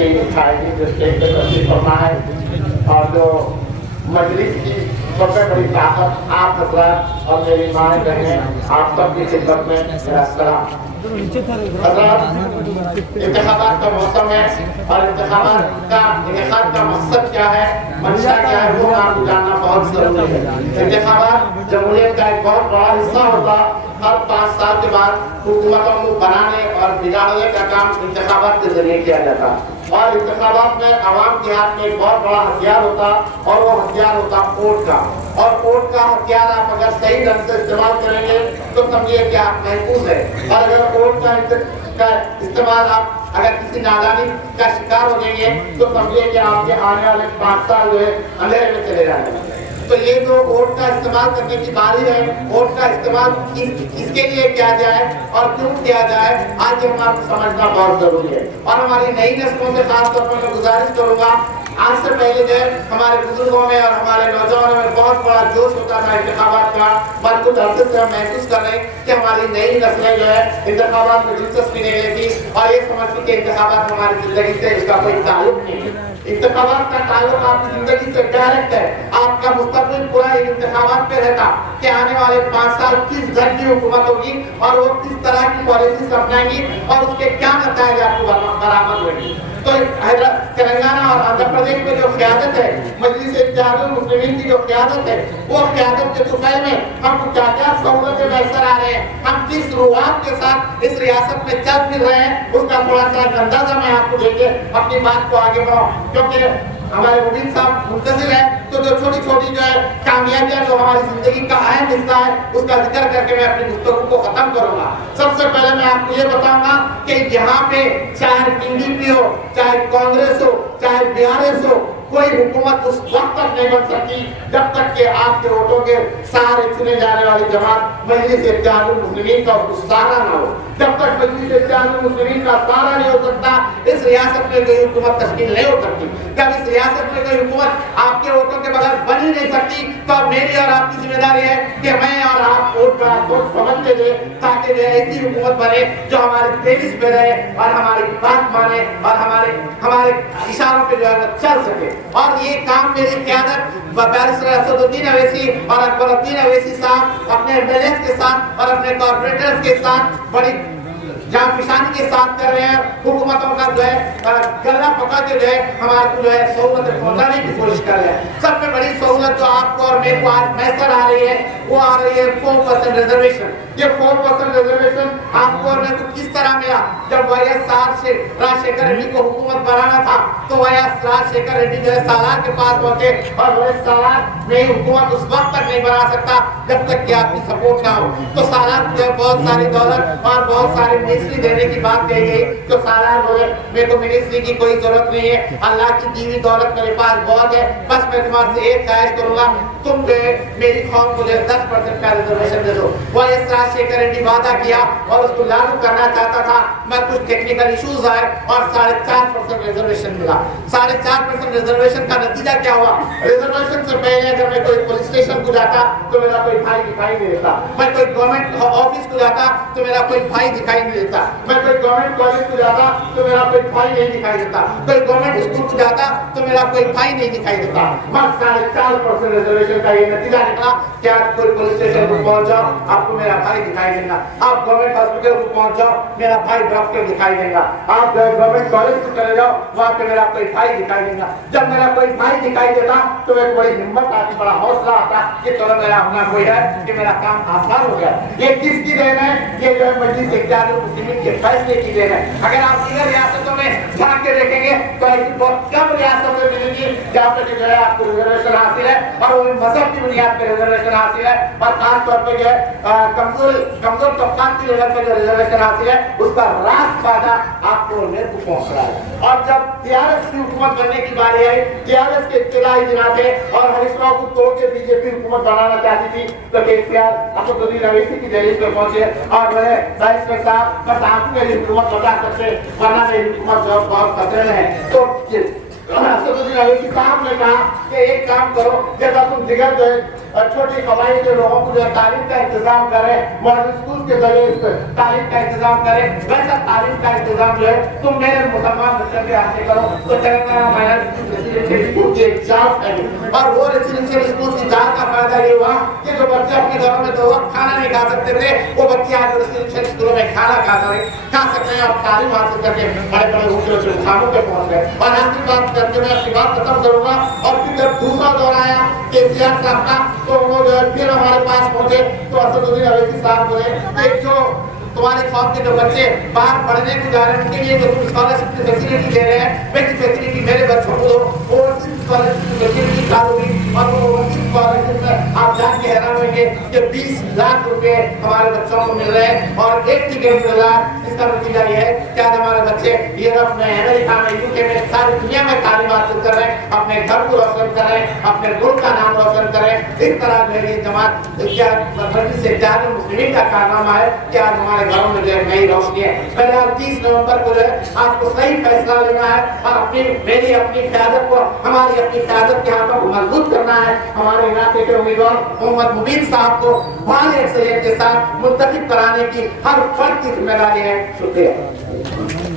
से खाएगी जो स्टेट पे तस्वीर करना है और जो मजलिस की सबसे बड़ी ताकत आप हजरात और मेरी माँ बहनें आप सब की खिदमत में मेरा सलाम। इंतखाबात का मौसम है और इंतखाबात का मकसद क्या है, मंशा क्या है, वो आपको जानना बहुत जरूरी है। इंतखाबात जमहूरियत का एक बहुत बड़ा हिस्सा होता। हर 5 साल के बाद हुकूमतों को बनाने और बिगाड़ने का काम इंतखाबात के जरिए किया जाता और इंतखाबात में आवाम के हाथ में एक बहुत बड़ा हथियार होता और वो हथियार होता वोट का। और वोट का हथियार आप अगर सही ढंग से इस्तेमाल करेंगे तो समझिए कि आप महफूज है। और अगर वोट का इस्तेमाल आप अगर किसी नादानी का शिकार हो जाएंगे तो समझिए कि आपके आने वाले 5 साल जो है अंधेरे में चले जाएंगे। तो ये जो वोट का इस्तेमाल करने की बारी है, वोट का इस्तेमाल किसके लिए किया जाए और क्यों किया जाए, आज ये हमारा समझना बहुत जरूरी है। और हमारी नई नस्लों से खास तौर पर मैं गुजारिश करूंगा, आज से पहले जो हमारे बुजुर्गों में और हमारे नौजवानों में बहुत बड़ा जोश होता था इंतखाबात का, पर कुछ अरसे से हम महसूस कर रहे हैं कि हमारी नई नस्लें जो है इंतखाबात में दिलचस्पी नहीं लेती और ये समझती कि इंतखाबात हमारी जिंदगी से इसका कोई ताल्लुक नहीं है। इंतखाबात का ताल्लुक आपकी जिंदगी से डायरेक्ट है। आपका मुस्तकबिल पूरा इंतखाबात पे रहता कि आने वाले 5 साल किस ढंग की हुकूमत होगी और वो किस तरह की पॉलिसीज अपनाएंगी और उसके क्या नतीजे आपको बरामद होंगे। तो तेलंगाना और आंध्र प्रदेश में जो क़यादत है, मजलिस इत्तेहादुल मुस्लिमीन की जो क़यादत है, वो क़यादत के तुफ़ैल में हमको क्या क्या सहूलतें मैसर आ रहे हैं, हम किस रुआब के साथ इस रियासत में चल फिर रहे हैं, उसका थोड़ा सा अंदाजा मैं आपको देके अपनी बात को आगे बढ़ाऊं। क्योंकि हमारे मुबीन साहब मुंतज़िर है तो जो छोटी छोटी जो है कामयाबियां जो हमारी जिंदगी का अहम हिस्सा है उसका जिक्र करके मैं अपनी गुफ्तगू को खत्म करूंगा। सबसे पहले मैं आपको ये बताऊंगा कि यहाँ पे चाहे PDP हो, चाहे कांग्रेस हो, चाहे BRS हो, कोई हुकूमत उस वक्त तक नहीं बन सकती जब तक कि आपके वोटों के सहारे चुने जाने वाली जमात मजलिस इत्तेहादुल मुस्लिमीन का सहारा ना हो। जब तक मजलिस इत्तेहादुल मुस्लिमीन का सहारा नहीं हो सकता, इस रियासत में कोई हुकूमत तश्कील नहीं हो सकती। जब इस रियासत में कोई हुकूमत आपके वोटों के बगैर बन ही नहीं सकती, तो अब मेरी और आपकी जिम्मेदारी है कि मैं और आप वोट का सोच समझ के दे, ताकि ऐसी हुकूमत बने जो हमारे तेजिस पे रहे और हमारी बात माने और हमारे इशारों पे जो है चल सके। और ये काम मेरी क़यादत बैरिस्टर असदुद्दीन अवैसी और अकबरुद्दीन अवैसी साहब अपने MLAs के साथ और अपने कॉर्पोरेटर्स के साथ बड़ी जान पिशानी के साथ कर रहे हैं। हुकूमतों का जो है गला पकड़ के जो है हमारे को जो है सहूलत पहुंचाने की कोशिश कर रहे हैं। सबसे बड़ी सहूलत जो आपको और मेरे को आज मैसर आ रही है वो आ रही है 4% रिजर्वेशन। ये 4% रिजर्वेशन आपको और मेरे को किस तरह मिला? जब YS राजशेखर रेड्डी को हुकूमत बनाना था तो YS राजशेखर रेड्डी जो है सालार के पास पहुंचे और बोले सालार में हुकूमत उस वक्त तक नहीं बना सकता जब तक कि आपकी सपोर्ट ना हो। तो सालार जो है बहुत सारी दौलत और बहुत सारी मिनिस्ट्री देने की बात कही गई तो सालार बोले मेरे को मिनिस्ट्री की कोई जरूरत नहीं है, अल्लाह की दी हुई दौलत मेरे पास बहुत है, बस मैं तुम्हारे से एक ख्वाहिश करूंगा, तुम जो है मेरी कौम को 10% का रिजर्वेशन दे दो। YS राजशेखर रेड्डी वादा किया और उसको लागू करना चाहता था, मैं कुछ टेक्निकल इश्यूज आए और 4.5% रिजर्वेशन मिला। 4.5% रिजर्वेशन का नतीजा क्या हुआ? रिजर्वेशन से पहले अगर मैं कोई पुलिस स्टेशन को जाता तो मेरा कोई भाई दिखाई नहीं देता, मैं कोई गवर्नमेंट ऑफिस को जाता तो मेरा कोई भाई दिखाई नहीं देता, मैं कोई गवर्नमेंट कॉलेज को जाता तो मेरा कोई भाई नहीं दिखाई देता, कोई गवर्नमेंट स्कूल को जाता तो मेरा कोई भाई नहीं दिखाई देता। बस 4.5% रिजर्वेशन का ये नतीजा निकला कि आप कोई पुलिस स्टेशन को पहुंच जाओ आपको मेरा भाई दिखाई देगा, आप गवर्नमेंट हॉस्पिटल को पहुंच जाओ मेरा भाई डॉक्टर दिखाई देगा, आप गवर्नमेंट कॉलेज को चले जाओ वहां पे मेरा कोई भाई दिखाई देगा। जब मेरा कोई भाई दिखाई देता तो एक बड़ी हिम्मत आती, बड़ा हौसला आता कि चलो मेरा अपना कोई है कि मेरा काम आसान हो गया। ये किसकी देन है? ये जो है मजलिस इत्तेहादुल मुस्लिमीन के फैसले की देन है। अगर आप दीगर रियासतों में झांक के देखेंगे तो ऐसी बहुत कम रियासतों में मिलेंगी जहाँ पे जो है आपको रिजर्वेशन हासिल है और वो मजहब की बुनियाद पे रिजर्वेशन हासिल है और खास तौर पे जो है कमजोर तबकात की लेवल पे जो रिजर्वेशन हासिल है उसका रास्त फायदा आपको मेरे को पहुंच रहा है। और जब TRS की हुकूमत बनने की बारी आई, TRS के इत्तेलाई जिना थे और हरीश राव को तोड़ के बीजेपी हुकूमत बनाना चाहती थी तो KCR असदुद्दीन अवैसी की दहलीज पे पहुंचे और वह बैरिस्टर साहब बस आप मेरी हुकूमत बचा सकते वरना मेरी हुकूमत जो बहुत खतरे में है। तो असदुद्दीन अवैसी साहब ने कहा कि एक काम करो, जैसा तुम जिगर जो है और छोटी कमाई के लोगों को जो तालीम का इंतजाम करें, मॉडल स्कूल के जरिए तालीम का इंतजाम करें, वैसा तालीम का इंतजाम जो है तुम मेरे मुसलमान बच्चों के हाथ से करो। तो तेलंगाना स्कूल के एग्जाम है, और वो रेसिडेंशियल स्कूल की जान का फायदा ये हुआ कि जो बच्चे अपने घरों में 2 वक्त खाना नहीं खा सकते थे, वो बच्चे आज रेसिडेंशियल स्कूलों में खाना खा सकते हैं और तालीम हासिल करके बड़े बड़े ऊंचे मुकामों पे पहुंच गए। और आखिरी बात करके मैं अपनी बात खत्म करूंगा। और फिर जब दूसरा दौर आया केसीआर साहब का, तो वो जो है फिर हमारे पास पहुंचे तो असदुद्दीन अवैसी साहब बोले कि जो तुम्हारे कौम के जो बच्चे बाहर पढ़ने को जा रहे हैं उनके लिए जो तुम स्कॉलरशिप की फैसिलिटी दे रहे हैं, वैसी फैसिलिटी मेरे बच्चों को दो। ओवरसीज स्कॉलरशिप की फैसिलिटी डालोगी, और वो ओवरसीज स्कॉलरशिप में आप जान के हैरान होंगे कि 20 लाख रुपए हमारे बच्चों को मिल रहे हैं और एक टिकट मिल रहा है। इसका नतीजा ये है कि आज हमारे बच्चे यूरोप में, अमेरिका में, यूके में, सारी दुनिया में तालीम हासिल कर रहे हैं, अपने घर को रोशन कर रहे हैं, अपने मुल्क का नाम रोशन कर रहे हैं। इस तरह जो है ये जमात क्या से इत्तेहाद मुस्लिमीन का कारनामा है कि आज हमारे घरों में जो है नई रोशनी है। पहले 30 नवंबर को जो है आपको सही फैसला लेना है और अपनी क़यादत को, हमारी अपनी क़यादत के हाथों को मजबूत करना है। हमारे इलाके के उम्मीदवार मोहम्मद मुबीन साहब को भारी अक्सरियत के साथ मुंतखब कराने की हर फर्द की जिम्मेदारी है। शुक्रिया।